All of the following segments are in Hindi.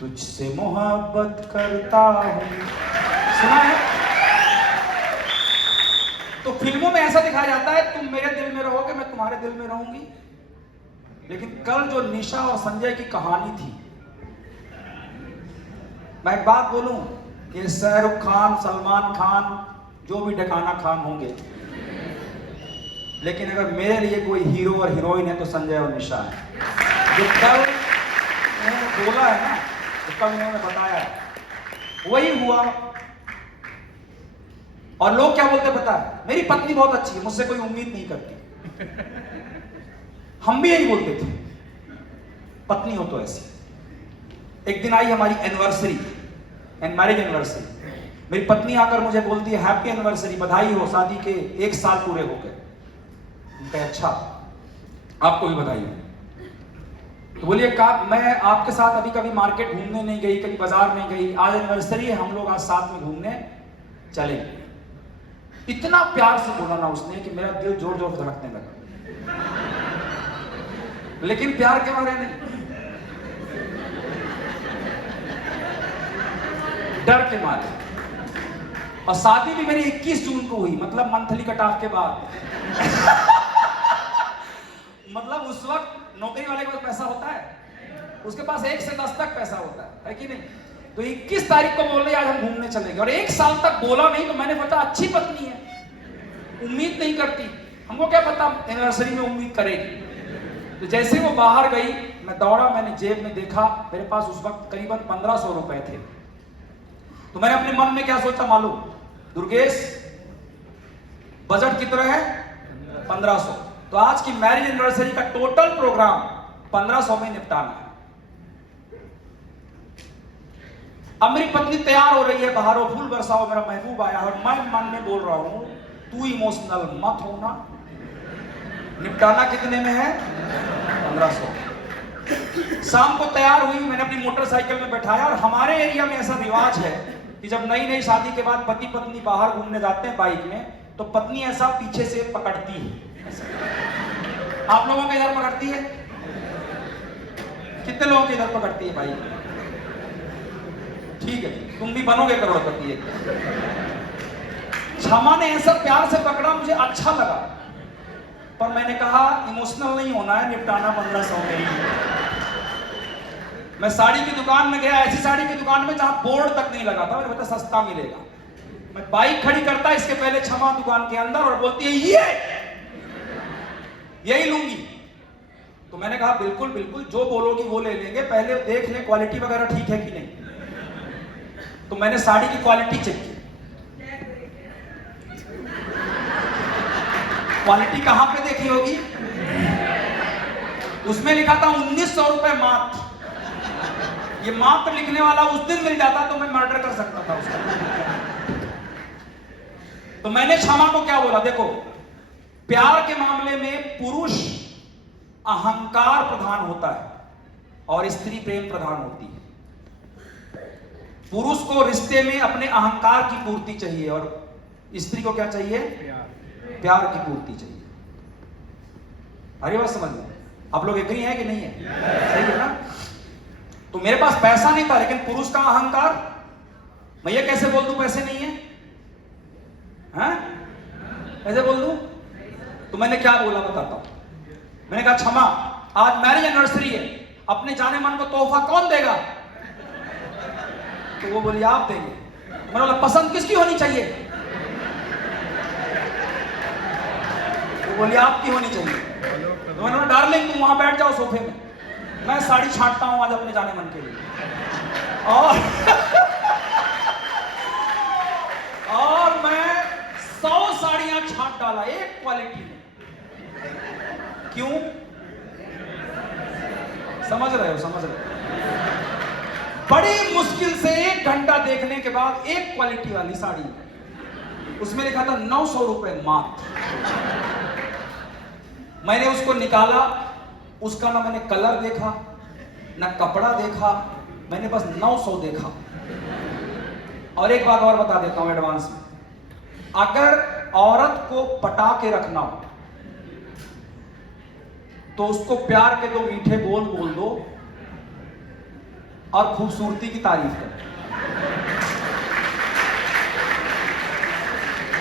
तुझसे मोहब्बत करता हूँ। सुना है? तो फिल्मों में ऐसा दिखाया जाता है तुम मेरे दिल में रहोगे, मैं तुम्हारे दिल में रहूंगी। लेकिन कल जो निशा और संजय की कहानी थी, मैं एक बात बोलूं, ये शाहरुख खान, सलमान खान, जो भी डकाना खान होंगे, लेकिन अगर मेरे लिए कोई हीरो और हीरोइन है तो संजय और निशा है। जो कल उन्होंने बोला है ना, जो कल उन्होंने बताया है, वही हुआ। और लोग क्या बोलते पता है? मेरी पत्नी बहुत अच्छी है, मुझसे कोई उम्मीद नहीं करती। हम भी यही बोलते थे, पत्नी हो तो ऐसी। एक दिन आई हमारी एनिवर्सरी, मैरिज एनिवर्सरी। मेरी पत्नी आकर मुझे बोलती है हैप्पी एनिवर्सरी, बधाई हो, शादी के 1 साल पूरे हो गए। अच्छा, आपको भी बधाई हो। तो बोलिए मैं आपके साथ अभी कभी मार्केट घूमने नहीं गई, कभी बाजार नहीं गई, आज एनिवर्सरी है, हम लोग आज साथ में घूमने चले। इतना प्यार से बोला ना उसने कि मेरा दिल जोर जोर से धड़कने लगा, लेकिन प्यार के बारे नहीं, डर के मारे। और शादी भी मेरी 21 जून को हुई, मतलब मंथली कट ऑफ के बाद। मतलब उस वक्त नौकरी वाले के पास पैसा होता है, उसके पास 1 से 10 तक पैसा होता है कि नहीं? तो 21 तारीख को बोल रहे आज हम घूमने चलेंगे, और 1 साल तक बोला नहीं। तो मैंने पता अच्छी पत्नी है, उम्मीद नहीं करती, हमको क्या पता एनिवर्सरी में उम्मीद करेगी। तो जैसे वो बाहर गई, मैं दौड़ा, मैंने जेब में देखा, मेरे पास उस वक्त करीबन 1500 रुपए थे। तो मैंने अपने मन में क्या सोचा मालूम? दुर्गेश, बजट कितना है? 1500। तो आज की मैरिज एनिवर्सरी का टोटल प्रोग्राम 1500 में निपटाना है। अब मेरी पत्नी तैयार हो रही है, बाहर हो, फूल बरसाओ, मेरा महबूब आया, और मैं मन में बोल रहा हूं तू इमोशनल मत होना, निपटाना कितने में है? 1500। शाम को तैयार हुई, मैंने अपनी मोटरसाइकिल में बैठाया। और हमारे एरिया में ऐसा रिवाज है कि जब नई नई शादी के बाद पति पत्नी बाहर घूमने जाते हैं बाइक में, तो पत्नी ऐसा पीछे से पकड़ती है। आप लोगों के इधर पकड़ती है? कितने लोगों के इधर पकड़ती है बाइक? ठीक है, तुम भी बनोगे करोड़पति एक। क्षमा ने ऐसा प्यार से पकड़ा, मुझे अच्छा लगा, पर मैंने कहा इमोशनल नहीं होना है, निपटाना 1500 में ही। मैं साड़ी की दुकान में गया, ऐसी साड़ी की दुकान में जहां बोर्ड तक नहीं लगा था, मैंने बताया सस्ता मिलेगा। मैं बाइक खड़ी करता इसके पहले क्षमा दुकान के अंदर, और बोलती है यही लूंगी। तो मैंने कहा बिल्कुल बिल्कुल, जो बोलोगी वो ले लेंगे, पहले देख ले क्वालिटी वगैरह ठीक है कि नहीं। तो मैंने साड़ी की क्वालिटी चेक की। क्वालिटी कहां पे देखी होगी? उसमें लिखा था 1900 रुपए मात्र। ये मात्र लिखने वाला उस दिन मिल जाता तो मैं मर्डर कर सकता था उसका। तो मैंने क्षमा को क्या बोला, देखो प्यार के मामले में पुरुष अहंकार प्रधान होता है और स्त्री प्रेम प्रधान होती है। पुरुष को रिश्ते में अपने अहंकार की पूर्ति चाहिए, और स्त्री को क्या चाहिए? प्यार की पूर्ति चाहिए। अरे बात समझ में? आप लोग एग्री हैं कि नहीं है? सही है ना? तो मेरे पास पैसा नहीं था, लेकिन पुरुष का अहंकार, मैं ये कैसे बोल दूं पैसे नहीं है? हैं? कैसे बोल दूं? तो मैंने क्या बोला बताता हूं। मैंने कहा क्षमा, आज मैरिज एनिवर्सरी है, अपने जाने मन को तोहफा कौन देगा? तो वो बोली आप देंगे। मैंने बोला पसंद किसकी होनी चाहिए? वो बोली आपकी होनी चाहिए। तो मैंने बोला डार्लिंग तुम वहां बैठ जाओ सोफे में, मैं साड़ी छांटता हूं आज अपने जाने मन के लिए। और मैं 100 साड़ियां छांट डाला एक क्वालिटी में। क्यों? समझ रहे हो? समझ रहे हो? बड़ी मुश्किल से 1 घंटा देखने के बाद एक क्वालिटी वाली साड़ी, उसमें लिखा था 900 रुपए मात्र। मैंने उसको निकाला, उसका ना मैंने कलर देखा ना कपड़ा देखा, मैंने बस 900 देखा। और एक बात और बता देता हूं एडवांस में, अगर औरत को पटा के रखना हो तो उसको प्यार के 2 मीठे बोल बोल दो, और खूबसूरती की तारीफ करें।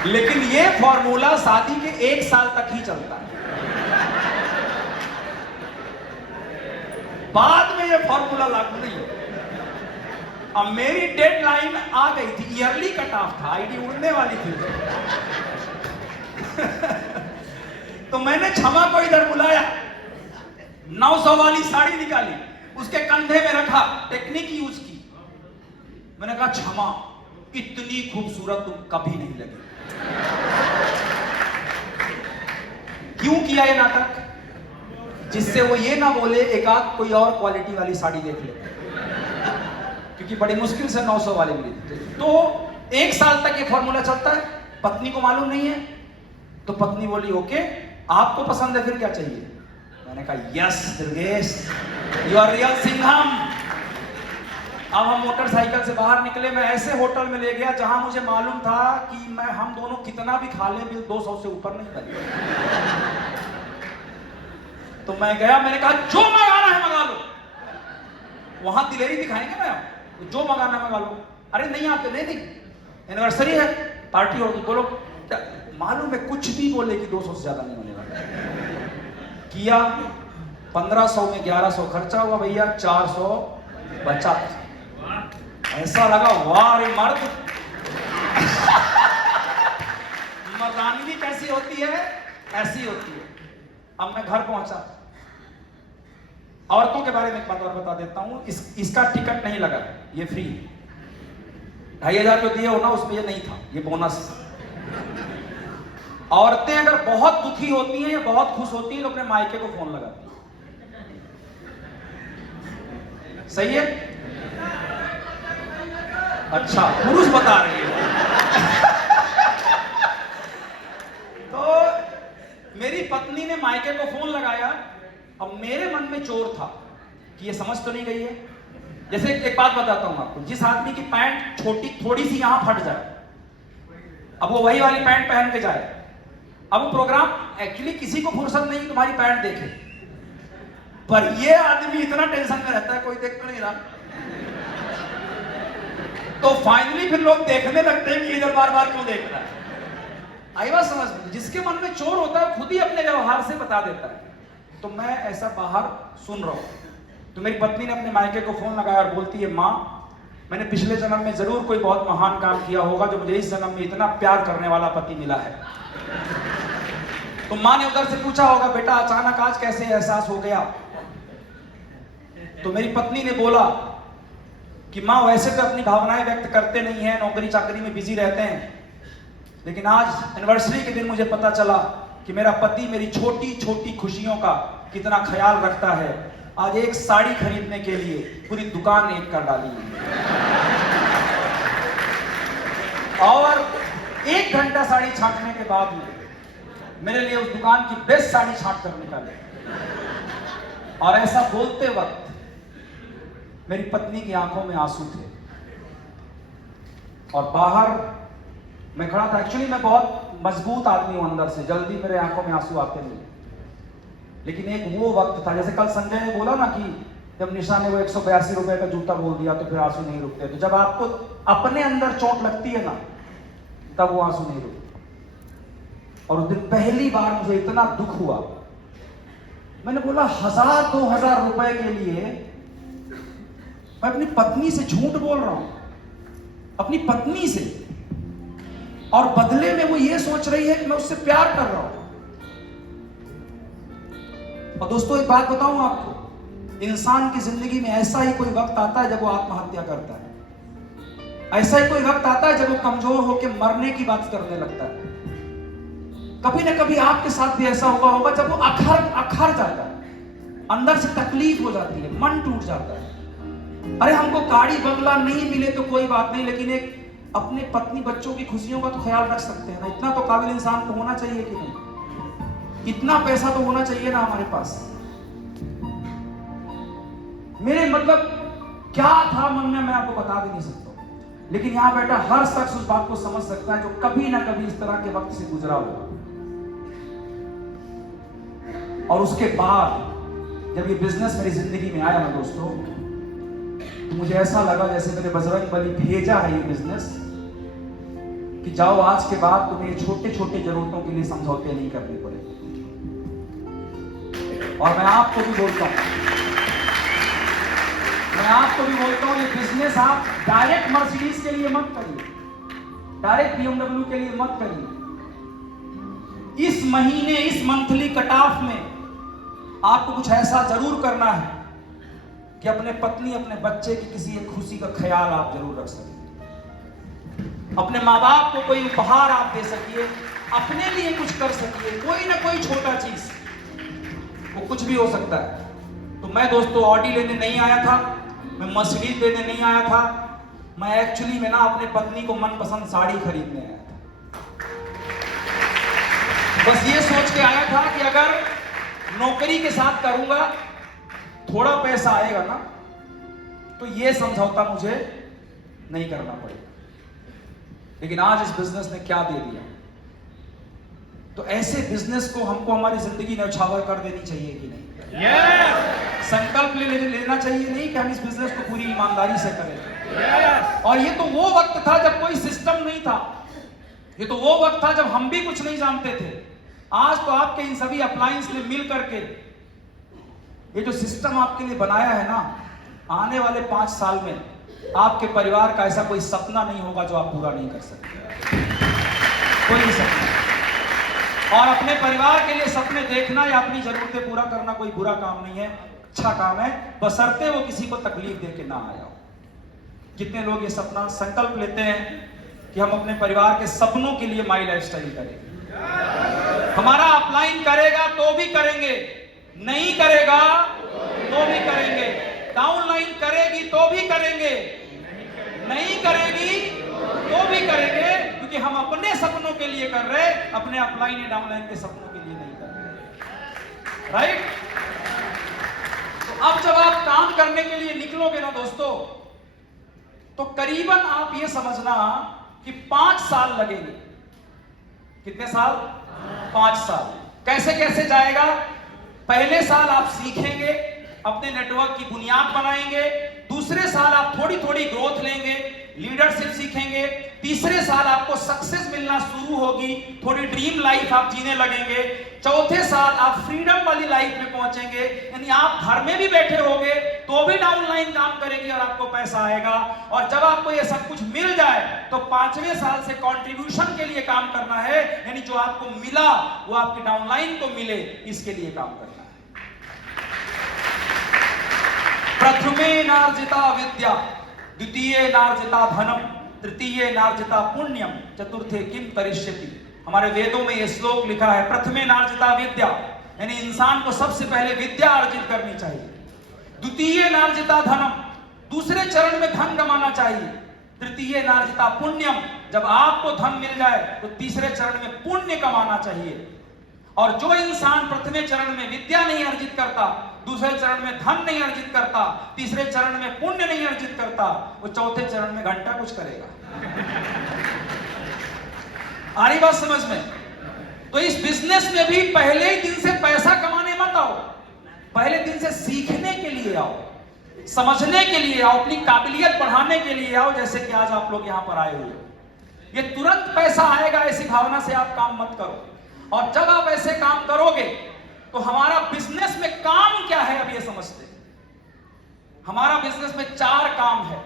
लेकिन ये फॉर्मूला शादी के 1 साल तक ही चलता है, बाद में ये फॉर्मूला लागू नहीं होता। अब मेरी डेडलाइन आ गई थी, ईयरली कट ऑफ था, आईडी उड़ने वाली थी। तो मैंने क्षमा को इधर बुलाया, 900 वाली साड़ी निकाली, उसके कंधे में रखा, टेक्निक यूज की। मैंने कहा क्षमा, इतनी खूबसूरत तुम कभी नहीं लगी। क्यों किया ये नाटक? जिससे वो ये ना बोले एक आध कोई और क्वालिटी वाली साड़ी देख ले, क्योंकि बड़ी मुश्किल से 900 वाली मिली। तो 1 साल तक ये फॉर्मूला चलता है। पत्नी को मालूम नहीं है, तो पत्नी बोली ओके, आपको पसंद है, फिर क्या चाहिए? मैंने कहा yes Durgesh, you are real Singham. अब हम मोटरसाइकिल से बाहर निकले, मैं ऐसे होटल में ले गया जहां मुझे मालूम था कि हम दोनों कितना भी खा लें, बिल 200 से ऊपर नहीं बने। तो मैं गया, मैंने कहा जो मंगाना है मंगा लो, वहां दिलेरी दिखाएंगे ना, जो मंगाना मंगा लो। अरे नहीं आपके नहीं, एनिवर्सरी है, पार्टी होगी, बोलो। मालूम है कुछ भी बोले कि 200 से ज्यादा नहीं होने वाला। किया, 1500 में 1100 खर्चा हुआ भैया, 400 बचा। ऐसा लगा वाह रे मर्द। मर्दानगी कैसी होती है? ऐसी होती है। अब मैं घर पहुंचा, औरतों के बारे में एक बात और बता देता हूं, इसका टिकट नहीं लगा, ये फ्री। 2500 जो दिए हो ना, उसमें ये नहीं था, ये बोनस। औरतें अगर बहुत दुखी होती हैं या बहुत खुश होती हैं तो अपने मायके को फोन लगाती हैं। सही है? अच्छा, पुरुष बता रही है। तो मेरी पत्नी ने मायके को फोन लगाया। अब मेरे मन में चोर था कि ये समझ तो नहीं गई है। जैसे एक बात बताता हूं आपको, जिस आदमी की पैंट छोटी थोड़ी सी यहां फट जाए, अब वो वही वाली पैंट पहन के जाए। अब वो प्रोग्राम एक्चुअली किसी को फुर्सत नहीं तुम्हारी पैंट देखे, पर ये आदमी इतना टेंशन में रहता है, कोई देख तो नहीं रहा। तो फाइनली फिर लोग देखने लगते हैं कि इधर बार बार क्यों देख रहा है। आई बात समझ में? जिसके मन में चोर होता है खुद ही अपने व्यवहार से बता देता है। तो मैं ऐसा बाहर सुन रहा हूं, तो मेरी पत्नी ने अपने मायके को फोन लगाया और बोलती है, माँ मैंने पिछले जन्म में जरूर कोई बहुत महान काम किया होगा जो मुझे इस जन्म में इतना प्यार करने वाला पति मिला है। तो माँ ने उधर से पूछा होगा, बेटा अचानक आज कैसे एहसास हो गया? तो मेरी पत्नी ने बोला कि माँ वैसे तो अपनी भावनाएं व्यक्त करते नहीं है, नौकरी चाकरी में बिजी रहते हैं, लेकिन आज एनिवर्सरी के दिन मुझे पता चला कि मेरा पति मेरी छोटी छोटी खुशियों का कितना ख्याल रखता है। आज एक साड़ी खरीदने के लिए पूरी दुकान एक कर डाली और 1 घंटा साड़ी छांटने के बाद में मेरे लिए उस दुकान की बेस्ट साड़ी छांट कर निकाले। और ऐसा बोलते वक्त मेरी पत्नी की आंखों में आंसू थे और बाहर मैं खड़ा था। एक्चुअली मैं बहुत मजबूत आदमी हूं अंदर से, जल्दी मेरे आंखों में आंसू आते नहीं, लेकिन एक वो वक्त था, जैसे कल संजय ने बोला ना कि जब निशा ने वो 182 रुपए का जूता बोल दिया तो फिर आंसू नहीं रुकते। तो जब आपको अपने अंदर चोट लगती है ना, तब वो आंसू नहीं रुकते। और उस दिन पहली बार मुझे इतना दुख हुआ, मैंने बोला 1000-2000 रुपए के लिए मैं अपनी पत्नी से झूठ बोल रहा हूं, अपनी पत्नी से, और बदले में वो ये सोच रही है कि मैं उससे प्यार कर रहा हूं। और दोस्तों एक बात बताऊं आपको, इंसान की जिंदगी में ऐसा ही कोई वक्त आता है जब वो आत्महत्या करता है। ऐसा ही कोई वक्त आता है जब वो कमजोर होकर मरने की बात करने लगता है। कभी ना कभी आपके साथ भी ऐसा हुआ होगा जब वो अखर जाता है, अंदर से तकलीफ हो जाती है, मन टूट जाता है। अरे हमको गाड़ी बंगला नहीं मिले तो कोई बात नहीं, लेकिन एक अपने पत्नी बच्चों की खुशियों का तो ख्याल रख सकते हैं ना। इतना तो काबिल इंसान को होना चाहिए कि नहीं? इतना पैसा तो होना चाहिए ना हमारे पास। मेरे मतलब क्या था मन में मैं आपको बता भी नहीं सकता, लेकिन यहां बैठा हर शख्स उस बात को समझ सकता है जो कभी ना कभी इस तरह के वक्त से गुजरा होगा। और उसके बाद जब ये बिजनेस मेरी जिंदगी में आया ना दोस्तों, तो मुझे ऐसा लगा जैसे मेरे बजरंग बली भेजा है ये बिजनेस कि जाओ आज के बाद तुम्हें छोटे छोटे जरूरतों के लिए समझौते नहीं करने पड़ेंगे। और मैं आपको भी बोलता हूं, ये बिजनेस आप डायरेक्ट मर्सिडीज के लिए मत करिए, डायरेक्ट BMW के लिए मत करिए। इस महीने, इस मंथली कट ऑफ में आपको कुछ ऐसा जरूर करना है कि अपने पत्नी, अपने बच्चे की किसी एक खुशी का ख्याल आप जरूर रख सकें। अपने माँ बाप को कोई उपहार आप दे सकिए, अपने लिए कुछ कर सकिए, कोई ना कोई छोटा चीज, वो कुछ भी हो सकता है। तो मैं दोस्तों ऑडी लेने नहीं आया था, मैं मर्सिडीज लेने नहीं आया था, मैं एक्चुअली में ना अपने पत्नी को मनपसंद साड़ी खरीदने आया था। बस ये सोच के आया था कि अगर नौकरी के साथ करूंगा थोड़ा पैसा आएगा ना, तो ये समझौता मुझे नहीं करना पड़ेगा। लेकिन आज इस बिजनेस ने क्या दे दिया। तो ऐसे बिजनेस को हमको हमारी जिंदगी न्यौछावर कर देनी चाहिए कि नहीं? संकल्प लेना चाहिए नहीं कि हम इस बिजनेस को पूरी ईमानदारी से करें। और ये तो वो वक्त था जब कोई सिस्टम नहीं था, ये तो वो वक्त था जब हम भी कुछ नहीं जानते थे। आज तो आपके इन सभी अप्लायंस ने मिल करके ये जो सिस्टम आपके लिए बनाया है ना, आने वाले 5 साल में आपके परिवार का ऐसा कोई सपना नहीं होगा जो आप पूरा नहीं कर सकते, कोई नहीं सपना। और अपने परिवार के लिए सपने देखना या अपनी जरूरतें पूरा करना कोई बुरा काम नहीं है, अच्छा काम है, बशर्ते वो किसी को तकलीफ दे के ना आया हो। कितने लोग ये सपना संकल्प लेते हैं कि हम अपने परिवार के सपनों के लिए माई लाइफस्टाइल करेंगे। हमारा अपलाइन करेगा तो भी करेंगे, नहीं करेगा तो भी करेंगे, डाउनलाइन करेगी तो भी करेंगे, नहीं करेगी तो भी करेंगे, क्योंकि हम अपने सपनों के लिए कर रहे, अपने अपलाइन या डाउनलाइन के सपनों के लिए नहीं कर रहे। राइट? तो अब जब आप काम करने के लिए निकलोगे ना दोस्तों, तो करीबन आप ये समझना कि 5 साल लगेंगे। कितने साल? 5 साल। कैसे कैसे जाएगा? पहले साल आप सीखेंगे, अपने नेटवर्क की बुनियाद बनाएंगे। दूसरे साल आप थोड़ी थोड़ी ग्रोथ लेंगे, लीडरशिप सीखेंगे। तीसरे साल आपको सक्सेस मिलना शुरू होगी, थोड़ी ड्रीम लाइफ आप जीने लगेंगे। चौथे साल आप फ्रीडम वाली लाइफ में पहुंचेंगे, यानी आप घर में भी बैठे होगे तो भी डाउनलाइन काम करेंगे और आपको पैसा आएगा। और जब आपको ये सब कुछ मिल जाए तो 5वें साल से कंट्रीब्यूशन के लिए काम करना है, यानी जो आपको मिला वो आपकी डाउनलाइन को मिले, इसके लिए काम करना है। प्रथमे नार्जिता विद्या, द्वितीय नार्जिता धनम, तृतीय नार्जिता पुण्यम, चतुर्थे किम करिष्यति। हमारे वेदों में यह श्लोक लिखा है, प्रथमे नार्जिता विद्या, यानी इंसान को सबसे पहले विद्या अर्जित करनी चाहिए। द्वितीय नार्जिता धनम, दूसरे चरण में धन कमाना चाहिए। तृतीय नार्जिता पुण्यम, जब आपको धन मिल जाए तो तीसरे चरण में पुण्य कमाना चाहिए। और जो इंसान प्रथम चरण में विद्या नहीं अर्जित करता, दूसरे चरण में धन नहीं अर्जित करता, तीसरे चरण में पुण्य नहीं अर्जित करता, वो चौथे चरण में घंटा कुछ करेगा। आ रही बात समझ में? तो इस बिजनेस में भी पहले ही दिन से पैसा कमाने मत आओ, पहले दिन से सीखने के लिए आओ, समझने के लिए आओ, अपनी काबिलियत बढ़ाने के लिए आओ। जैसे कि आज आप लोग यहां पर आए हुए, ये तुरंत पैसा आएगा ऐसी भावना से आप काम मत करो। और जब आप ऐसे काम करोगे तो हमारा बिजनेस में काम क्या है अब ये समझते। हमारा बिजनेस में 4 काम है।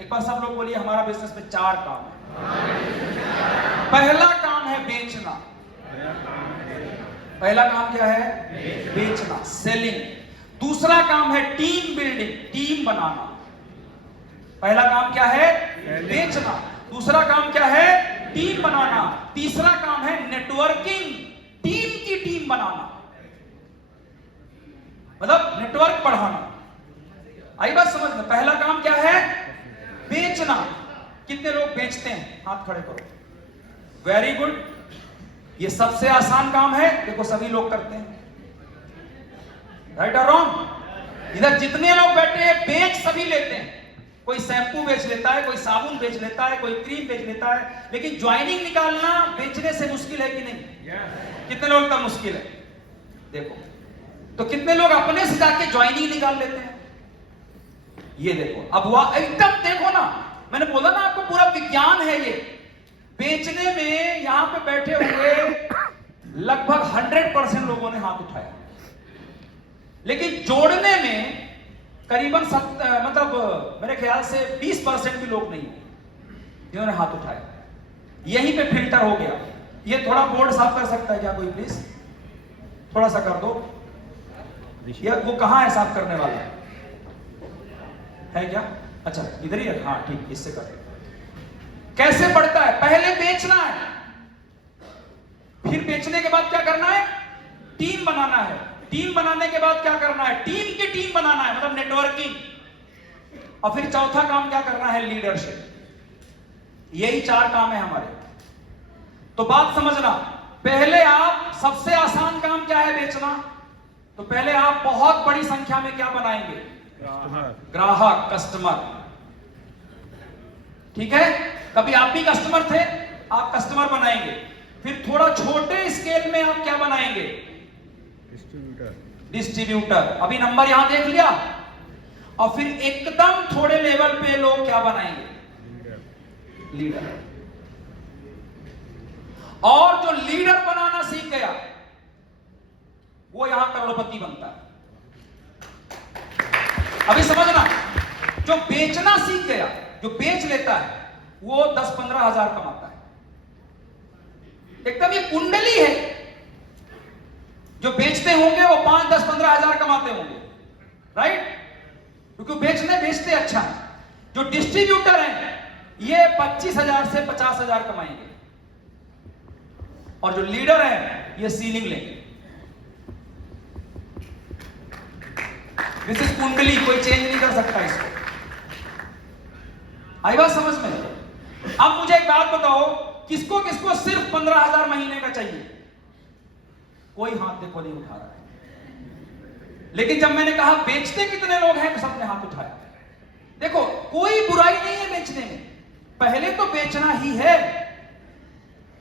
एक बार सब लोग बोलिए, हमारा बिजनेस में 4 काम है। पहला काम है बेचना। पहला काम क्या है? बेचना, सेलिंग। दूसरा काम है टीम बिल्डिंग, टीम बनाना। पहला काम क्या है? बेचना। दूसरा काम क्या है? टीम बनाना। तीसरा काम है नेटवर्किंग, टीम की टीम बनाना, मतलब नेटवर्क बढ़ाना। आई बात समझ में? पहला काम क्या है? बेचना। कितने लोग बेचते हैं? हाथ खड़े करो। Very good. ये सबसे आसान काम है, देखो सभी लोग करते हैं। राइट और रॉन्ग? इधर जितने लोग बैठे हैं बेच सभी लेते हैं। कोई शैम्पू बेच लेता है, कोई साबुन बेच लेता है, कोई क्रीम बेच लेता है, लेकिन ज्वाइनिंग निकालना बेचने से मुश्किल है कि नहीं? कितने लोग का मुश्किल है? देखो तो कितने लोग अपने से जाके ज्वाइनिंग निकाल लेते हैं। ये देखो, अब वह एकदम देखो ना, मैंने बोला ना आपको पूरा विज्ञान है ये। बेचने में यहां पे बैठे हुए लगभग 100% लोगों ने हाथ उठाया, लेकिन जोड़ने में करीबन मतलब मेरे ख्याल से 20% भी लोग नहीं जिन्होंने हाथ उठाया। यहीं पे फिल्टर हो गया। ये थोड़ा बोर्ड साफ कर सकता है क्या कोई, प्लीज थोड़ा सा कर दो। ये वो कहां है साफ करने वाला है क्या? अच्छा इधर ही है, हाँ ठीक, इससे कर। कैसे बढ़ता है? पहले बेचना है, फिर बेचने के बाद क्या करना है? टीम बनाना है। टीम बनाने के बाद क्या करना है? टीम की टीम बनाना है, मतलब नेटवर्किंग। और फिर चौथा काम क्या करना है? लीडरशिप। यही 4 काम है हमारे। तो बात समझना, पहले आप, सबसे आसान काम क्या है बेचना? तो पहले आप बहुत बड़ी संख्या में क्या बनाएंगे? ग्राहक, कस्टमर। ठीक है, कभी आप भी कस्टमर थे, आप कस्टमर बनाएंगे। फिर थोड़ा छोटे स्केल में आप क्या बनाएंगे? डिस्ट्रीब्यूटर। अभी नंबर यहां देख लिया। और फिर एकदम थोड़े लेवल पे लोग क्या बनाएंगे? लीडर। और जो लीडर बनाना सीख गया वो यहां करोड़पति बनता है। अभी समझना, जो बेचना सीख गया, जो बेच लेता है, वो 10-15 हजार कमाता है। एकदम ये कुंडली है। जो बेचते होंगे वो 5-10-15 हजार कमाते होंगे, राइट? क्योंकि बेचते अच्छा है। जो डिस्ट्रीब्यूटर हैं ये 25,000 से 50,000 कमाएंगे, और जो लीडर हैं ये सीलिंग लेंगे। दिस इज कुंडली, कोई चेंज नहीं कर सकता इसको। आई बात समझ में? अब मुझे एक बात बताओ, किसको किसको सिर्फ 15,000 महीने का चाहिए? कोई हाथ देखो नहीं उठा रहा है। लेकिन जब मैंने कहा बेचते कितने लोग हैं, तो सबने हाथ उठाया। देखो, कोई बुराई नहीं है बेचने में, पहले तो बेचना ही है,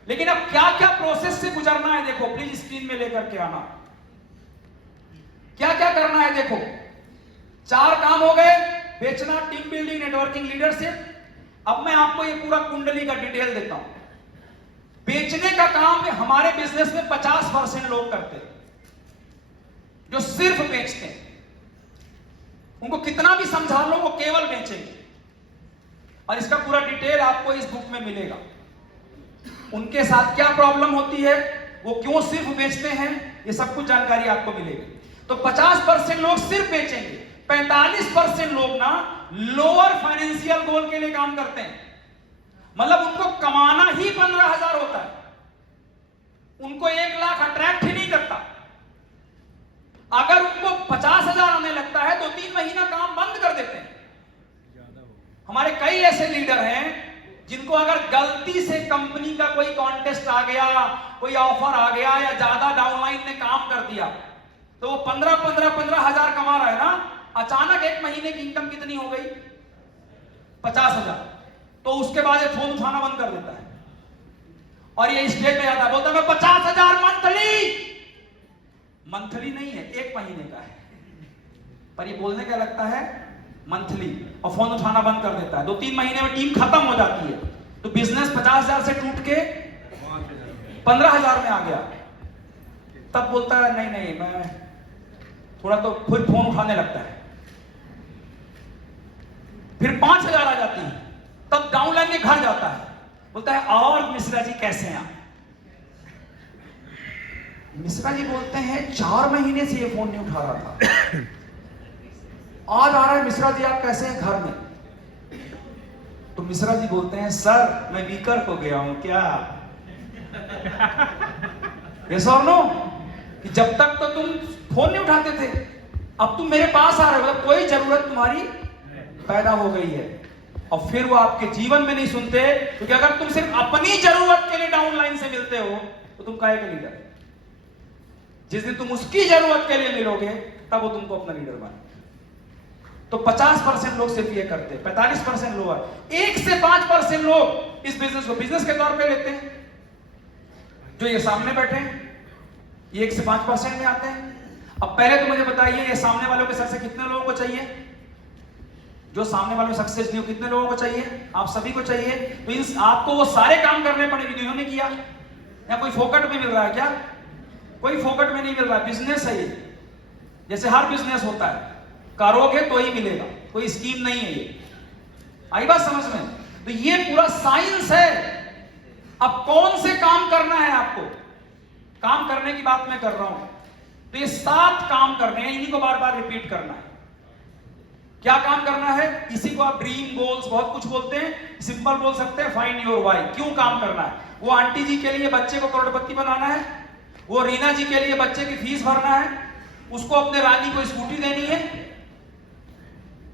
लेकिन अब क्या क्या प्रोसेस से गुजरना है देखो। प्लीज स्क्रीन में लेकर के आना, क्या क्या करना है देखो। 4 काम हो गए, बेचना, टीम बिल्डिंग, नेटवर्किंग, लीडरशिप। अब मैं आपको ये पूरा कुंडली का डिटेल देता हूं। बेचने का काम हमारे बिजनेस में 50% लोग करते हैं, जो सिर्फ बेचते हैं। उनको कितना भी समझा लो, वो केवल बेचेंगे। और इसका पूरा डिटेल आपको इस बुक में मिलेगा। उनके साथ क्या प्रॉब्लम होती है, वो क्यों सिर्फ बेचते हैं, ये सब कुछ जानकारी आपको मिलेगी। तो 50% लोग सिर्फ बेचेंगे, 45% लोग ना लोअर फाइनेंशियल गोल के लिए काम करते हैं। मतलब उनको कमाना ही 15,000 होता है, उनको 1 लाख अट्रैक्ट ही नहीं करता। अगर उनको 50,000 आने लगता है, 2-3 महीना काम बंद कर देते हैं। हमारे कई ऐसे लीडर हैं जिनको अगर गलती से कंपनी का कोई कॉन्टेस्ट आ गया, कोई ऑफर आ गया, या ज्यादा डाउनलाइन ने काम कर दिया, तो वो 15,000 कमा रहा है ना, अचानक 1 महीने की इनकम कितनी हो गई? 50,000। तो उसके बाद ये फोन उठाना बंद कर देता है और ये स्टेज पे आता है, बोलता है मैं 50,000 मंथली नहीं है, 1 महीने का है, पर ये बोलने क्या लगता है? मंथली। और फोन उठाना बंद कर देता है। 2-3 महीने में टीम खत्म हो जाती है, तो बिजनेस 50,000 से टूट के 15,000 में आ गया। तब बोलता है नहीं नहीं, मैं थोड़ा, तो फिर फोन उठाने लगता है। फिर 5,000 आ जाती है, तब डाउनलाइन के घर जाता है, बोलता है और मिश्रा जी कैसे हैं आप? मिश्रा जी बोलते हैं 4 महीने से ये फोन नहीं उठा रहा था, आज आ रहा है, मिश्रा जी आप कैसे हैं घर में? तो मिश्रा जी बोलते हैं सर मैं वीकर हो गया हूं क्या? यस और नो? कि जब तक तो तुम फोन नहीं उठाते थे, अब तुम मेरे पास आ रहे हो, मतलब कोई जरूरत तुम्हारी पैदा हो गई है। और फिर वो आपके जीवन में नहीं सुनते, क्योंकि अगर तुम सिर्फ अपनी जरूरत के लिए डाउनलाइन से मिलते हो तो तुम काहे का लीडर? जिस दिन तुम उसकी जरूरत के लिए मिलोगे तब वो तुमको अपना लीडर बने। तो 50% लोग सिर्फ ये करते हैं, 45% लोग, 1 से 5% लोग इस बिजनेस को बिजनेस के तौर पे लेते हैं। जो ये सामने बैठे हैं ये 1 से 5% में आते हैं। अब पहले तो मुझे बताइए, ये सामने वालों के सर से कितने लोगों को चाहिए? जो सामने वाले सक्सेस नहीं हो, कितने लोगों को चाहिए? आप सभी को चाहिए। तो आपको वो सारे काम करने पड़ेंगे जिन्होंने किया। या कोई फोकट में मिल रहा है क्या? कोई फोकट में नहीं मिल रहा है, बिजनेस है ये। जैसे हर बिजनेस होता है, करोगे तो ही मिलेगा, कोई स्कीम नहीं है ये। आई बात समझ में? तो ये पूरा साइंस है। अब कौन से काम करना है आपको? काम करने की बात मैं कर रहा हूं। तो ये 7 काम करने हैं, इन्हीं को बार बार रिपीट करना है। क्या काम करना है? इसी को आप ड्रीम, गोल्स बहुत कुछ बोलते हैं, सिंपल बोल सकते हैं फाइंड योर व्हाई। क्यों काम करना है? वो आंटी जी के लिए बच्चे को करोड़पति बनाना है, वो रीना जी के लिए बच्चे की फीस भरना है, उसको अपने रानी को स्कूटी देनी है,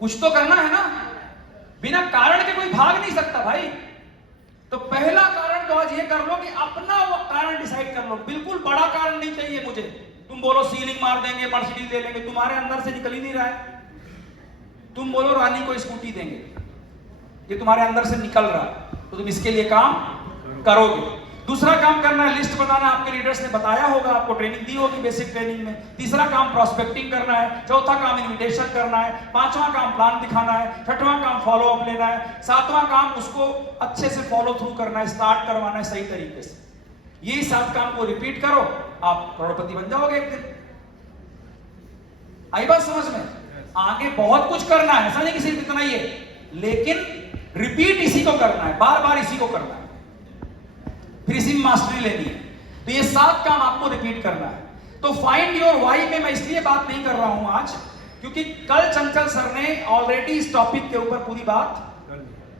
कुछ तो करना है ना। बिना कारण के कोई भाग नहीं सकता भाई। तो पहला कारण तो आज ये कर लो कि अपना वो कारण डिसाइड कर लो। बिल्कुल बड़ा कारण नहीं चाहिए मुझे। तुम बोलो सीलिंग मार देंगे, मर्सिडीज दे लेंगे, तुम्हारे अंदर से निकल ही नहीं रहा है। तुम बोलो रानी को स्कूटी देंगे, ये तुम्हारे अंदर से निकल रहा है, तो तुम इसके लिए काम करोगे। दूसरा काम करना है लिस्ट बनाना। आपके लीडर्स ने बताया होगा, आपको ट्रेनिंग दी होगी बेसिक ट्रेनिंग में। तीसरा काम प्रॉस्पेक्टिंग करना है। चौथा काम इन्विटेशन करना है। पांचवा काम प्लान दिखाना है। छठवां काम फॉलो अप लेना है। सातवां काम उसको अच्छे से फॉलो थ्रू करना है, स्टार्ट करवाना है सही तरीके से। ये 7 काम को रिपीट करो, आप करोड़पति बन जाओगे एक दिन। आई बात समझ में? आगे बहुत कुछ करना है, ऐसा नहीं कि सिर्फ इतना ही है, लेकिन रिपीट इसी को करना है, बार बार इसी को करना है, फिर इसी में मास्टरी लेनी है। तो ये 7 काम आपको रिपीट करना है। तो फाइंड योर व्हाई में मैं इसलिए बात नहीं कर रहा हूं आज, क्योंकि कल चंचल सर ने ऑलरेडी इस टॉपिक के ऊपर पूरी बात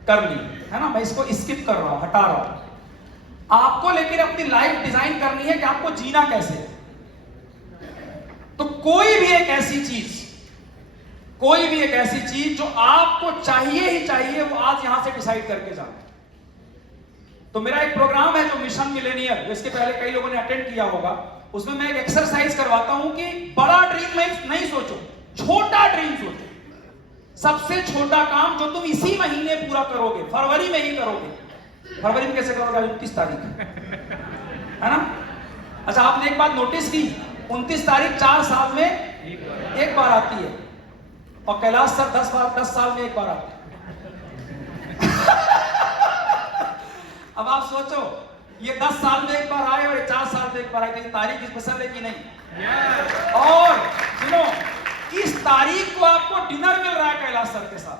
कर ली है ना। मैं इसको स्किप कर रहा हूं, हटा रहा हूं। आपको लेकिन अपनी लाइफ डिजाइन करनी है कि आपको जीना कैसे है। तो कोई भी एक ऐसी चीज जो आपको चाहिए ही चाहिए, वो आज यहां से डिसाइड करके जाओ। तो मेरा एक प्रोग्राम है जो मिशन मिलेनियर, इसके पहले कई लोगों ने अटेंड किया होगा। उसमें मैं एक एक्सरसाइज करवाता हूं कि बड़ा ड्रीम में नहीं सोचो, छोटा ड्रीम सोचो। सबसे छोटा काम जो तुम इसी महीने पूरा करोगे, फरवरी में ही करोगे। फरवरी में कैसे करोगे? 29 तारीख है ना। अच्छा, आपने एक बात नोटिस की, 29 तारीख 4 साल में एक बार आती है, और कैलाश सर 10 साल में एक बार आते हैं। अब आप सोचो, ये 10 साल में एक बार आए और ये 4 साल में एक बार आए, तो ये तारीख स्पेशल है कि नहीं? और सुनो, इस तारीख को आपको डिनर मिल रहा है कैलाश सर के साथ।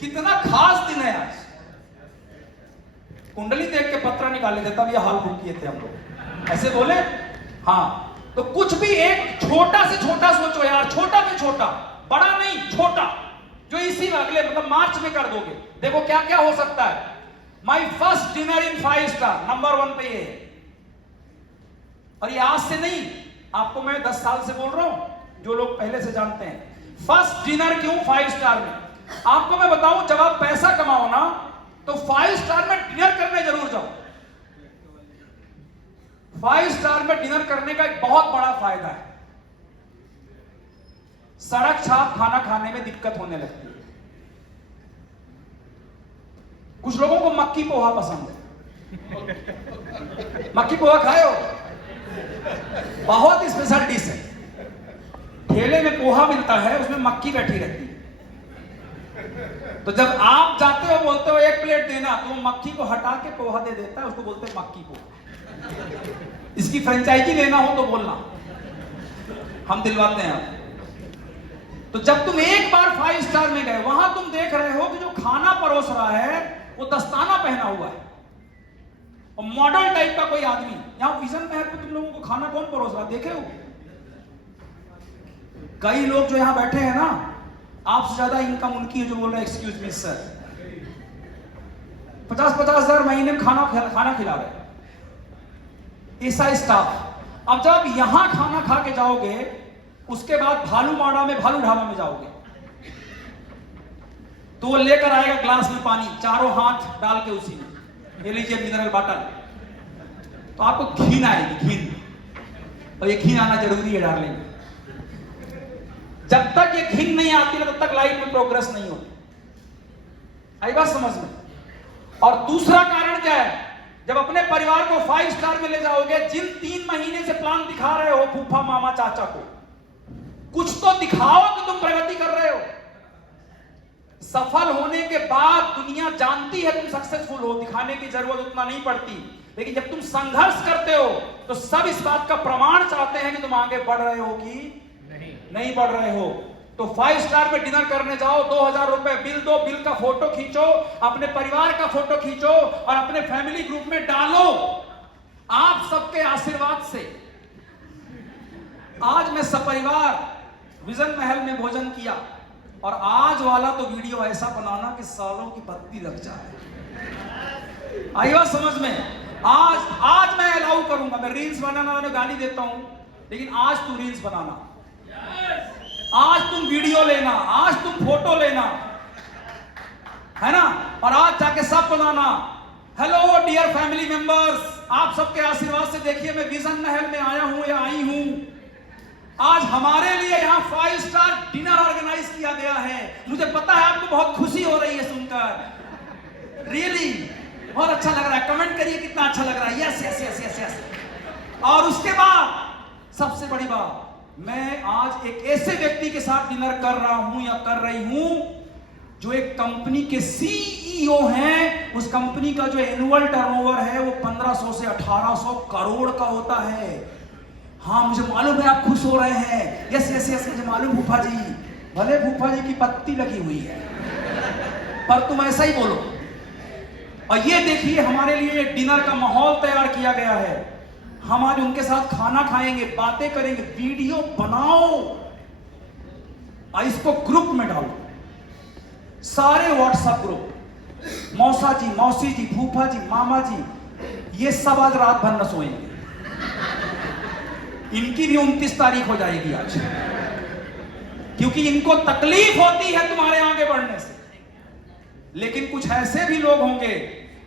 कितना खास दिन है आज। कुंडली देख के पत्रा निकाले थे, तब ये हाल बुक किए थे हम लोग। ऐसे बोले हाँ। तो कुछ भी एक छोटा से छोटा सोचो यार, छोटा से छोटा, बड़ा नहीं, छोटा, जो इसी अगले मतलब मार्च में कर दोगे। देखो क्या क्या हो सकता है। My first dinner in 5 star, number 1 पे ये। और ये आज से नहीं, आपको मैं 10 साल से बोल रहा हूं, जो लोग पहले से जानते हैं। फर्स्ट डिनर क्यों 5 स्टार में? आपको मैं बताऊं, जब आप पैसा कमाओ ना, तो 5 स्टार में डिनर करने जरूर जाओ। 5 स्टार में डिनर करने का एक बहुत बड़ा फायदा है। सड़क छाप खाना खाने में दिक्कत होने लगती है। कुछ लोगों को मक्की पोहा पसंद है। मक्की पोहा खाए हो? बहुत स्पेशल डिश है। ठेले में पोहा मिलता है, उसमें मक्की बैठी रहती है। तो जब आप जाते हो, बोलते हो 1 प्लेट देना, तो वो मक्की को हटा के पोहा दे देता है, उसको बोलते हैं मक्की पोहा। इसकी फ्रेंचाइजी लेना हो तो बोलना, हम दिलवाते हैं आप। तो जब तुम एक बार 5 स्टार में गए, वहां तुम देख रहे हो कि जो खाना परोस रहा है वो दस्ताना पहना हुआ है, और मॉडल टाइप का कोई आदमी। यहां विजन महल पे तुम लोगों को खाना कौन परोस रहा देखे हो? कई लोग जो यहां बैठे हैं ना, आपसे ज्यादा इनकम उनकी है जो बोल रहे हैं एक्सक्यूज मी सर, 50-50 हजार महीने में खाना खिला रहे, ऐसा स्टाफ। अब जब यहां खाना खा के जाओगे, उसके बाद भालूमाड़ा में भालू ढाबा में जाओगे, तो वो लेकर आएगा ग्लास में पानी, चारों हाथ डाल के उसी में, ये लीजिए मिनरल वाटर। तो आपको घिन आएगी, घिन। और ये घिन आना जरूरी है डार्लिंग। जब तक ये घिन नहीं आती ना, तब तक लाइफ में प्रोग्रेस नहीं होती। आई बात समझ में? और दूसरा कारण क्या है? जब अपने परिवार को 5 स्टार में ले जाओगे, जिन 3 महीने से प्लान दिखा रहे हो फूफा मामा चाचा को, कुछ तो दिखाओ कि तुम प्रगति कर रहे हो। सफल होने के बाद दुनिया जानती है तुम सक्सेसफुल हो, दिखाने की जरूरत उतना नहीं पड़ती। लेकिन जब तुम संघर्ष करते हो तो सब इस बात का प्रमाण चाहते हैं कि तुम आगे बढ़ रहे हो कि नहीं बढ़ रहे हो। तो 5 स्टार में डिनर करने जाओ, 2000 रुपए बिल दो, बिल का फोटो खींचो, अपने परिवार का फोटो खींचो और अपने फैमिली ग्रुप में डालो। आप सबके आशीर्वाद से आज मैं सपरिवार विजन महल में भोजन किया, और आज वाला तो वीडियो ऐसा बनाना कि सालों की बत्ती लग जाए। आई बात समझ में? आज मैं अलाउ करूंगा, मैं रील्स बनाना वाले गाली देता हूं, लेकिन आज तू रील्स बनाना, आज तुम वीडियो लेना, आज तुम फोटो लेना, है ना, और आज जाके सब बनाना। हेलो डियर फैमिली मेंबर्स, आप सबके आशीर्वाद से देखिए मैं विजन महल में आया हूं या आई हूं। आज हमारे लिए यहाँ 5 स्टार डिनर ऑर्गेनाइज किया गया है। मुझे पता है आपको बहुत खुशी हो रही है सुनकर, रियली बहुत अच्छा लग रहा है। कमेंट करिए कितना अच्छा लग रहा है। Yes yes yes yes yes. और उसके बाद सबसे बड़ी बात, मैं आज एक ऐसे व्यक्ति के साथ डिनर कर रहा हूं या कर रही हूं जो एक कंपनी के सीईओ हैं। उस कंपनी का जो एनुअल टर्नओवर है वो 1500 से 1800 करोड़ का होता है। हाँ मुझे मालूम है आप खुश हो रहे हैं। यस यस यस, मुझे मालूम फूफा जी, भले फूफा जी की पत्ती लगी हुई है पर तुम ऐसा ही बोलो। और ये देखिए हमारे लिए डिनर का माहौल तैयार किया गया है। हम आज उनके साथ खाना खाएंगे, बातें करेंगे, वीडियो बनाओ और इसको ग्रुप में डालो, सारे व्हाट्सएप ग्रुप। मौसा जी, मौसी जी, फूफा जी, मामा जी, ये सब आज रात भर न सोएंगे। इनकी भी 29 तारीख हो जाएगी आज, क्योंकि इनको तकलीफ होती है तुम्हारे आगे बढ़ने से। लेकिन कुछ ऐसे भी लोग होंगे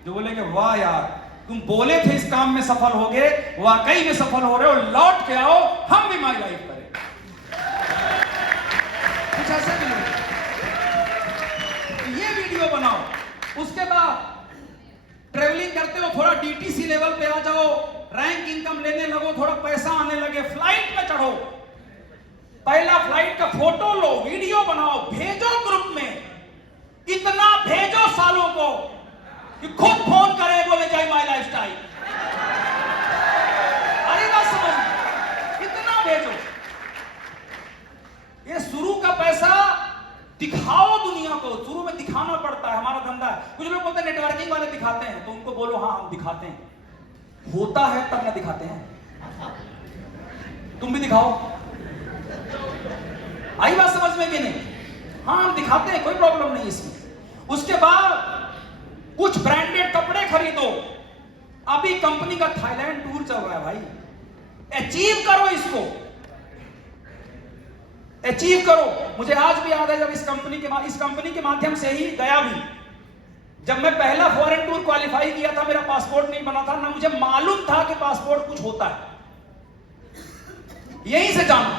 जो बोलेंगे वाह यार तुम बोले थे इस काम में सफल होगे, वाकई में सफल हो रहे हो, लौट के आओ हम भी माई लाइफ करें। कुछ ऐसे भी लोग, ये वीडियो बनाओ। उसके बाद ट्रेवलिंग करते हो, थोड़ा डीटीसी लेवल पे आ जाओ, रैंक इनकम लेने लगो, थोड़ा पैसा आने लगे, फ्लाइट में चढ़ो, पहला फ्लाइट का फोटो लो, वीडियो बनाओ, भेजो ग्रुप में, इतना भेजो सालों को कि खुद फोन करे बोले जय माय लाइफस्टाइल। अरे बात समझ, इतना भेजो। ये शुरू का पैसा दिखाओ दुनिया को, शुरू में दिखाना पड़ता है, हमारा धंधा है। कुछ लोग बोलते हैं नेटवर्किंग वाले दिखाते हैं, तो उनको बोलो हाँ हम दिखाते हैं, होता है तब ना दिखाते हैं। तुम भी दिखाओ, आई बात समझ में कि नहीं? हाँ हम दिखाते हैं, कोई प्रॉब्लम नहीं इसमें। उसके बाद कुछ ब्रांडेड कपड़े खरीदो। अभी कंपनी का थाईलैंड टूर चल रहा है भाई, अचीव करो इसको, अचीव करो। मुझे आज भी याद है जब इस कंपनी के माध्यम से ही गया भी, जब मैं पहला फॉरेन टूर क्वालिफाई किया था, मेरा पासपोर्ट नहीं बना था, ना मुझे मालूम था कि पासपोर्ट कुछ होता है। यहीं से जाना,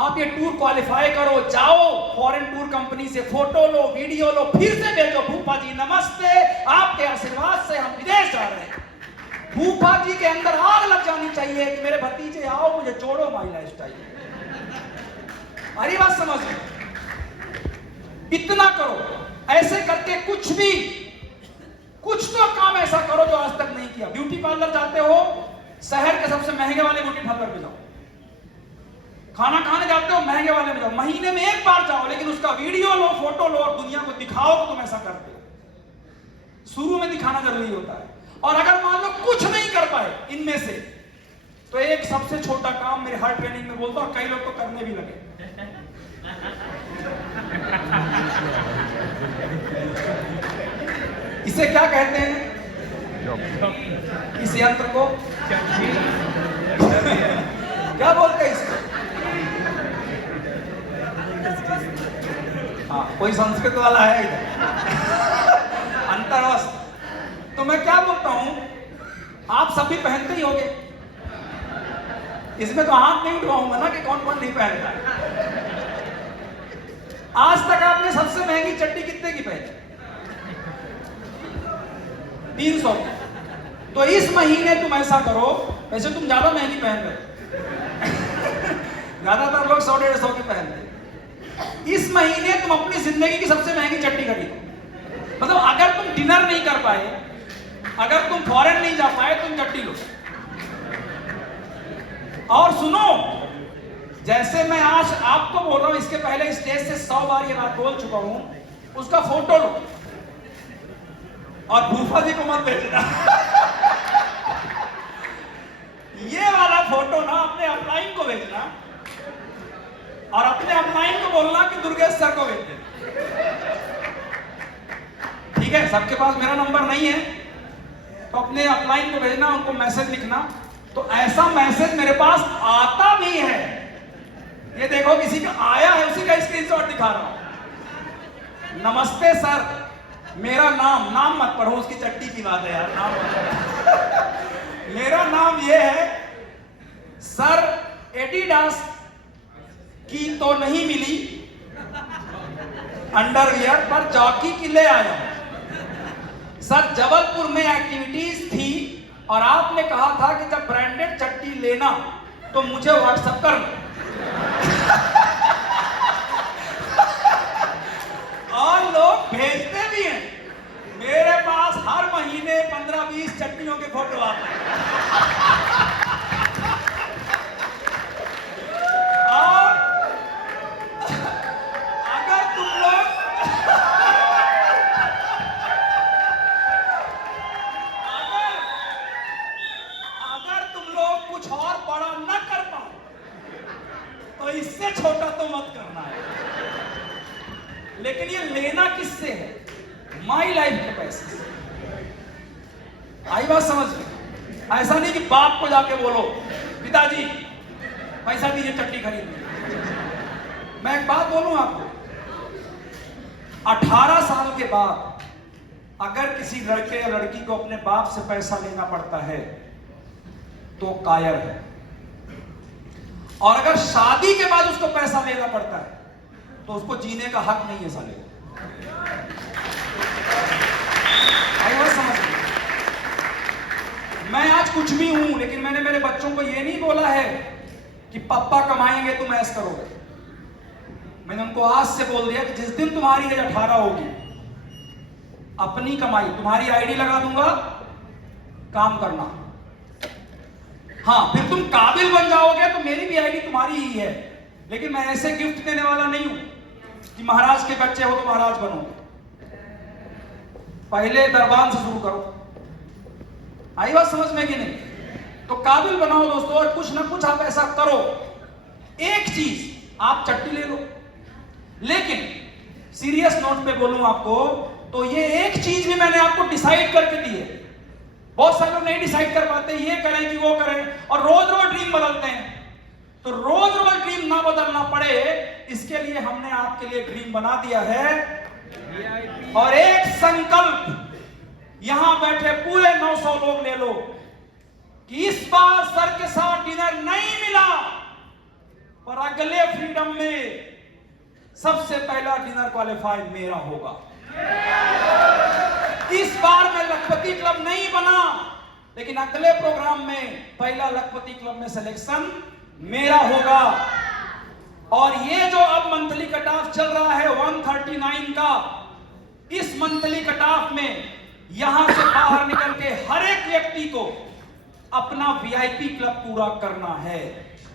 आप ये टूर क्वालिफाई करो, जाओ फॉरेन टूर कंपनी से फोटो लो, वीडियो लो, फिर से भेजो, फूफा जी नमस्ते, आपके आशीर्वाद से हम विदेश जा रहे हैं। फूफा जी के अंदर आग लग जानी चाहिए कि मेरे भतीजे आओ मुझे जोड़ो माई लाइफस्टाइल। अरे बात समझ में? इतना करो। ऐसे करके कुछ तो काम ऐसा करो जो आज तक नहीं किया। ब्यूटी पार्लर जाते हो, शहर के सबसे महंगे वाले ब्यूटी पार्लर पे जाओ। खाना खाने जाते हो, महंगे वाले में जाओ, महीने में एक बार जाओ, लेकिन उसका वीडियो लो, फोटो लो और दुनिया को दिखाओ कि तुम ऐसा करते हो। शुरू में दिखाना जरूरी होता है। और अगर मान लो कुछ नहीं कर पाए इनमें से, तो एक सबसे छोटा काम मेरे हर ट्रेनिंग में बोलता हूं, कई लोग तो करने भी लगे। इसे क्या कहते हैं? इस यंत्र को क्या बोलते हैं इसको? हाँ, कोई संस्कृत वाला है इधर? अंतर्वस्त्र। तो मैं क्या बोलता हूं, आप सभी पहनते ही होंगे, इसमें तो हाथ नहीं उठवाऊंगा ना कि कौन कौन नहीं पहनता। आज तक आपने सबसे महंगी चड्डी कितने की पहनी? 300। तो इस महीने तुम ऐसा करो, वैसे तुम ज्यादा महंगी पहन रहे, ज्यादातर लोग 100-150 की पहनते, इस महीने तुम अपनी जिंदगी की सबसे महंगी चट्टी खरीदो। मतलब अगर तुम डिनर नहीं कर पाए, अगर तुम फॉरेन नहीं जा पाए, तुम चट्टी लो। और सुनो, जैसे मैं आज आपको बोल रहा हूं, इसके पहले स्टेज से 100 बार ये बात बोल चुका हूं, उसका फोटो लो और भूफा जी को मत भेजना। ये वाला फोटो ना अपने अपलाइन को भेजना और अपने अपलाइन को बोलना कि दुर्गेश सर को भेज दे। ठीक है, सबके पास मेरा नंबर नहीं है तो अपने अपलाइन को भेजना, उनको मैसेज लिखना। तो ऐसा मैसेज मेरे पास आता भी है, ये देखो किसी का आया है, उसी का स्क्रीनशॉट दिखा रहा हूं। नमस्ते सर, मेरा नाम मत पढ़ो, उसकी चट्टी की बात है यार, नाम मत पढ़ो। मेरा नाम ये है सर, एडिडास की तो नहीं मिली अंडरवियर, पर जॉकी की ले आया हूं। सर जबलपुर में एक्टिविटीज थी और आपने कहा था कि जब ब्रांडेड चट्टी लेना तो मुझे व्हाट्सएप करना। और लोग भेजते भी हैं, मेरे पास हर महीने 15-20 चट्टियों के फोटो आते हैं। और अगर तुम लोग कुछ और बड़ा न कर पाओ तो इससे छोटा तो मत करना है। लेकिन ये लेना किससे है? माई लाइफ के पैसे से। आई बात समझ में? ऐसा नहीं कि बाप को जाके बोलो पिताजी पैसा दीजिए चट्टी खरीदने। मैं एक बात बोलूं आपको, 18 साल के बाद अगर किसी लड़के या लड़की को अपने बाप से पैसा लेना पड़ता है तो कायर है, और अगर शादी के बाद उसको पैसा लेना पड़ता है तो उसको जीने का हक नहीं है साले। समझ, मैं आज कुछ भी हूं, लेकिन मैंने मेरे बच्चों को यह नहीं बोला है कि पापा कमाएंगे तुम ऐसा करोगे। मैंने उनको आज से बोल दिया कि जिस दिन तुम्हारी एज 18 होगी, अपनी कमाई, तुम्हारी आईडी लगा दूंगा, काम करना। हाँ, फिर तुम काबिल बन जाओगे तो मेरी भी आईडी तुम्हारी ही है, लेकिन मैं ऐसे गिफ्ट देने वाला नहीं हूं कि महाराज के बच्चे हो तो महाराज बनोगे। पहले दरबान से शुरू करो। आई बात समझ में कि नहीं? तो काबिल बनाओ दोस्तों, और कुछ ना कुछ आप ऐसा करो। एक चीज, आप चट्टी ले लो, लेकिन सीरियस नोट पे बोलूं आपको तो ये एक चीज भी मैंने आपको डिसाइड करके दी है। बहुत सारे लोग नहीं डिसाइड कर पाते, ये करें कि वो करें, और रोज रोज ड्रीम बदलते हैं। तो रोज रोज ड्रीम ना बदलना पड़े, इसके लिए हमने आपके लिए ड्रीम बना दिया है। और एक संकल्प यहां बैठे पूरे 900 लोग ले लो कि इस बार सर के साथ डिनर नहीं मिला, पर अगले फ्रीडम में सबसे पहला डिनर क्वालिफाई मेरा होगा। इस बार मैं लखपति क्लब नहीं बना, लेकिन अगले प्रोग्राम में पहला लखपति क्लब में सिलेक्शन मेरा होगा। और ये जो अब मंथली कट ऑफ चल रहा है 139 का, इस मंथली कट ऑफ में यहां से बाहर निकल के हर एक व्यक्ति को अपना वीआईपी क्लब पूरा करना है।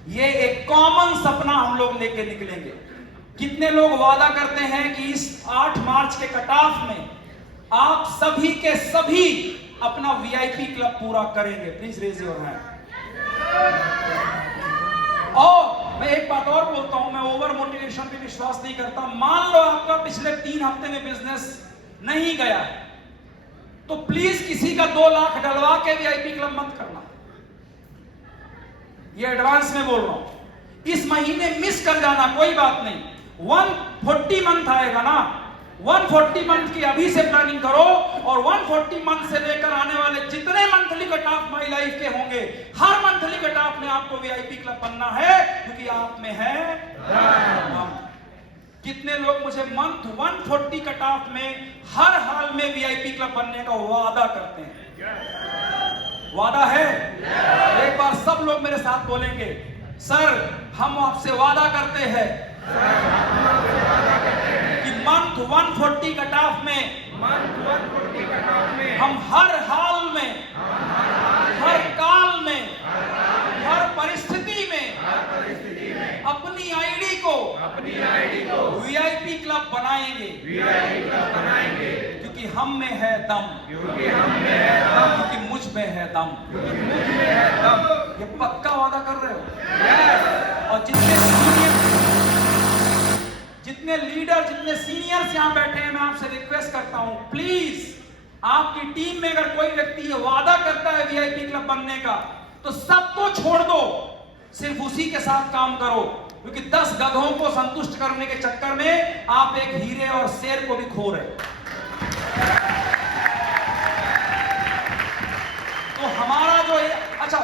ये एक कॉमन सपना हम लोग लेके निकलेंगे। कितने लोग वादा करते हैं कि इस 8 मार्च के कट ऑफ में आप सभी के सभी अपना वीआईपी क्लब पूरा करेंगे? Please raise your hand. और मैं एक बात और बोलता हूं, मैं ओवर मोटिवेशन पे विश्वास नहीं करता। मान लो आपका पिछले 3 हफ्ते में बिजनेस नहीं गया, तो प्लीज किसी का 2 लाख डलवा के वीआईपी क्लब मत करना। ये एडवांस में बोल रहा हूं। इस महीने मिस कर जाना कोई बात नहीं, 140 मंथ आएगा ना, 140 मंथ की अभी से प्लानिंग करो, और 140 मंथ से लेकर आने वाले जितने monthly cut of my life के होंगे, हर मंथली कट ऑफ में आपको वीआईपी क्लब बनना है, क्योंकि आप में है। कितने लोग मुझे मंथ 140 कट ऑफ में हर हाल में वीआईपी क्लब बनने का वादा करते हैं? वादा है? एक बार सब लोग मेरे साथ बोलेंगे, सर हम आपसे वादा करते हैं कि मंथ 140 कट ऑफ में हम हर हाल में, हर काल में, हर परिस्थिति में अपनी आईडी को वीआईपी क्लब बनाएंगे, क्योंकि हम में है दम, क्योंकि मुझ में है दम। ये पक्का वादा कर रहे हो? और जितने लीडर, जितने सीनियर्स यहां बैठे हैं, मैं आपसे रिक्वेस्ट करता हूं, प्लीज आपकी टीम में अगर कोई व्यक्ति ये वादा करता है वीआईपी क्लब बनने का, तो सबको छोड़ दो, सिर्फ उसी के साथ काम करो, क्योंकि 10 गधों को संतुष्ट करने के चक्कर में आप एक हीरे और शेर को भी खो रहे हो। तो हमारा जो अच्छा